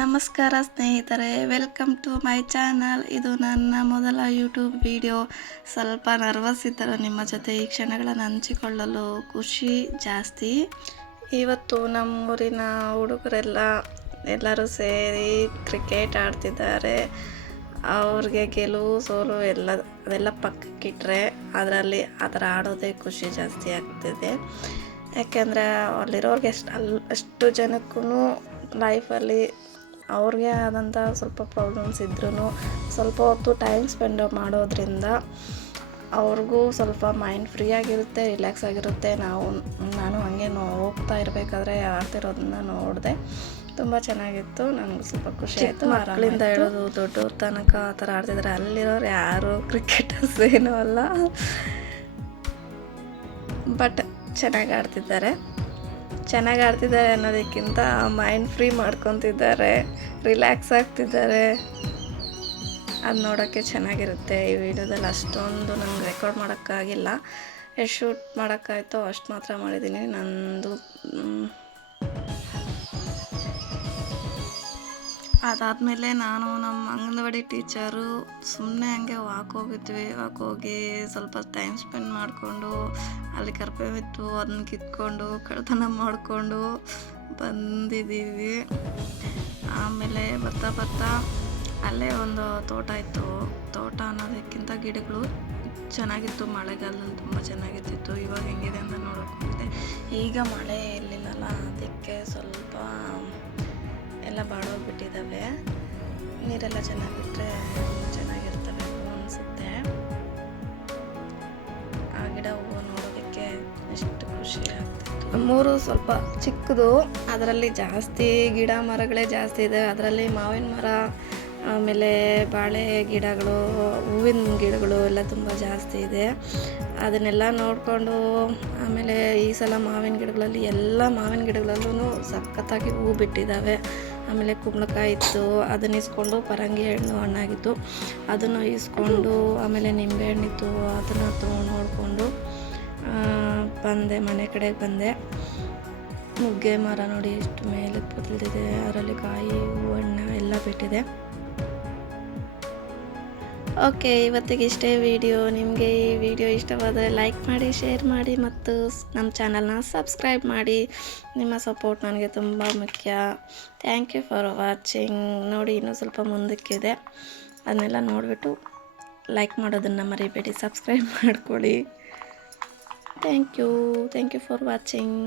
ನಮಸ್ಕಾರ ಸ್ನೇಹಿತರೆ, welcome to my channel. ಇದು ನನ್ನ ಮೊದಲ ಯೂಟ್ಯೂಬ್ ವಿಡಿಯೋ. ಸ್ವಲ್ಪ ನರ್ವಸ್ ಇದ್ದರೂ ನಿಮ್ಮ ಜೊತೆ ಈ ಕ್ಷಣಗಳನ್ನು ಹಂಚಿಕೊಳ್ಳಲು ಖುಷಿ ಜಾಸ್ತಿ. ಇವತ್ತು ನಮ್ಮೂರಿನ ಹುಡುಗರೆಲ್ಲರೂ ಸೇರಿ ಕ್ರಿಕೆಟ್ ಆಡ್ತಿದ್ದಾರೆ. ಅವ್ರಿಗೆ ಗೆಲುವು ಸೋಲು ಅದೆಲ್ಲ ಪಕ್ಕಕ್ಕಿಟ್ರೆ ಅದರಲ್ಲಿ ಅದರ ಆಡೋದೇ ಖುಷಿ ಜಾಸ್ತಿ ಆಗ್ತಿದೆ. ಯಾಕೆಂದರೆ ಅಲ್ಲಿರೋರಿಗೆ ಅಷ್ಟು ಜನಕ್ಕೂ ಲೈಫಲ್ಲಿ ಅವ್ರಿಗೆ ಆದಂಥ ಸ್ವಲ್ಪ ಪ್ರಾಬ್ಲಮ್ಸ್ ಇದ್ರೂ ಸ್ವಲ್ಪ ಹೊತ್ತು ಟೈಮ್ ಸ್ಪೆಂಡ್ ಮಾಡೋದ್ರಿಂದ ಅವ್ರಿಗೂ ಸ್ವಲ್ಪ ಮೈಂಡ್ ಫ್ರೀ ಆಗಿರುತ್ತೆ, ರಿಲ್ಯಾಕ್ಸ್ ಆಗಿರುತ್ತೆ. ನಾನು ಹಾಗೆ ಹೋಗ್ತಾ ಇರಬೇಕಾದ್ರೆ ಆಡ್ತಿರೋದನ್ನ ನೋಡಿದೆ, ತುಂಬ ಚೆನ್ನಾಗಿತ್ತು. ನನಗೂ ಸ್ವಲ್ಪ ಖುಷಿ ಆಯಿತು. ಮಕ್ಕಳಿಂದ ಹೇಳೋದು ದೊಡ್ಡವ್ರ ತನಕ ಆ ಥರ ಆಡ್ತಿದ್ದಾರೆ. ಅಲ್ಲಿರೋರು ಯಾರು ಕ್ರಿಕೆಟರ್ಸ್ ಏನೂ ಅಲ್ಲ, ಬಟ್ ಚೆನ್ನಾಗಿ ಆಡ್ತಿದ್ದಾರೆ ಅನ್ನೋದಕ್ಕಿಂತ ಮೈಂಡ್ ಫ್ರೀ ಮಾಡ್ಕೊತಿದ್ದಾರೆ, ರಿಲ್ಯಾಕ್ಸ್ ಆಗ್ತಿದ್ದಾರೆ. ಅದು ನೋಡೋಕ್ಕೆ ಚೆನ್ನಾಗಿರುತ್ತೆ. ಈ ವಿಡಿಯೋದಲ್ಲಿ ಅಷ್ಟೊಂದು ನಂಗೆ ರೆಕಾರ್ಡ್ ಮಾಡೋಕ್ಕಾಗಿಲ್ಲ. ಎಷ್ಟು ಶೂಟ್ ಮಾಡೋಕ್ಕಾಯ್ತೋ ಅಷ್ಟು ಮಾತ್ರ ಮಾಡಿದ್ದೀನಿ. ನಂದು ಅದಾದಮೇಲೆ ನಾನು ನಮ್ಮ ಅಂಗನವಾಡಿ ಟೀಚರು ಸುಮ್ಮನೆ ಹಂಗೆ ವಾಕ್ ಹೋಗಿ ಸ್ವಲ್ಪ ಟೈಮ್ ಸ್ಪೆಂಡ್ ಮಾಡಿಕೊಂಡು ಅಲ್ಲಿ ಕರ್ಬೇವಿತ್ತು ಅದನ್ನ ಕಿತ್ಕೊಂಡು ಕಳ್ತನ ಮಾಡಿಕೊಂಡು ಬಂದಿದ್ದೀವಿ. ಆಮೇಲೆ ಬರ್ತಾ ಅಲ್ಲೇ ಒಂದು ತೋಟ ಇತ್ತು. ತೋಟ ಅನ್ನೋದಕ್ಕಿಂತ ಗಿಡಗಳು ಚೆನ್ನಾಗಿತ್ತು. ಮಳೆಗಾಲದಲ್ಲಿ ತುಂಬ ಚೆನ್ನಾಗಿರ್ತಿತ್ತು. ಇವಾಗ ಹೆಂಗಿದೆ ಅಂತ ನೋಡೋಕ್ಕಿದೆ. ಈಗ ಮಳೆ ಇರಲಿಲ್ಲಲ್ಲ, ಅದಕ್ಕೆ ಸ್ವಲ್ಪ ಎಲ್ಲ ಬಾಡೋಗ್ಬಿಟ್ಟಿದ್ದಾವೆ. ನೀರೆಲ್ಲ ಚೆನ್ನಾಗಿಟ್ಟರೆ ಚೆನ್ನಾಗಿರ್ತವೆ ಅನಿಸುತ್ತೆ. ಆ ಗಿಡ ಹೂವು ನೋಡೋದಕ್ಕೆ ಎಷ್ಟು ಖುಷಿ ಆಗ್ತಿತ್ತು. ನಮ್ಮೂರು ಸ್ವಲ್ಪ ಚಿಕ್ಕದು, ಅದರಲ್ಲಿ ಜಾಸ್ತಿ ಗಿಡ ಮರಗಳೇ ಜಾಸ್ತಿ ಇದೆ. ಅದರಲ್ಲಿ ಮಾವಿನ ಮರ, ಆಮೇಲೆ ಬಾಳೆ ಗಿಡಗಳು, ಹೂವಿನ ಗಿಡಗಳು ಎಲ್ಲ ತುಂಬ ಜಾಸ್ತಿ ಇದೆ. ಅದನ್ನೆಲ್ಲ ನೋಡಿಕೊಂಡು ಆಮೇಲೆ ಈ ಸಲ ಎಲ್ಲ ಮಾವಿನ ಗಿಡಗಳಲ್ಲೂ ಸಖತ್ತಾಗಿ ಹೂ ಬಿಟ್ಟಿದ್ದಾವೆ. ಆಮೇಲೆ ಕುಂಬಳಕಾಯಿ ಇತ್ತು, ಅದನ್ನ ಇಸ್ಕೊಂಡು ಪರಂಗಿ ಹಣ್ಣಾಗಿತ್ತು, ಅದನ್ನು ಇಸ್ಕೊಂಡು ಆಮೇಲೆ ನಿಂಬೆ ಹಣ್ಣಿತ್ತು, ಅದನ್ನು ನೋಡಿಕೊಂಡು ಮನೆ ಕಡೆಗೆ ಬಂದೆ. ನುಗ್ಗೆ ಮರ ನೋಡಿ ಎಷ್ಟು ಮೇಲೆ ಬದಲಿದೆ, ಅದರಲ್ಲಿ ಕಾಯಿ ಹೂವು ಹಣ್ಣು ಎಲ್ಲ ಬಿಟ್ಟಿದೆ. ಓಕೆ, ಇವತ್ತಿಗೆ ಇಷ್ಟೇ ವಿಡಿಯೋ. ನಿಮಗೆ ಈ ವಿಡಿಯೋ ಇಷ್ಟವಾದರೆ ಲೈಕ್ ಮಾಡಿ, ಶೇರ್ ಮಾಡಿ ಮತ್ತು ನಮ್ಮ ಚಾನಲ್ನ ಸಬ್ಸ್ಕ್ರೈಬ್ ಮಾಡಿ. ನಿಮ್ಮ ಸಪೋರ್ಟ್ ನನಗೆ ತುಂಬ ಮುಖ್ಯ. Thank you for watching. ನೋಡಿ, ಇನ್ನೂ ಸ್ವಲ್ಪ ಮುಂದಕ್ಕಿದೆ, ಅದನ್ನೆಲ್ಲ ನೋಡಿಬಿಟ್ಟು ಲೈಕ್ ಮಾಡೋದನ್ನು ಮರಿಬೇಡಿ, ಸಬ್ಸ್ಕ್ರೈಬ್ ಮಾಡ್ಕೊಳ್ಳಿ. Thank you for watching.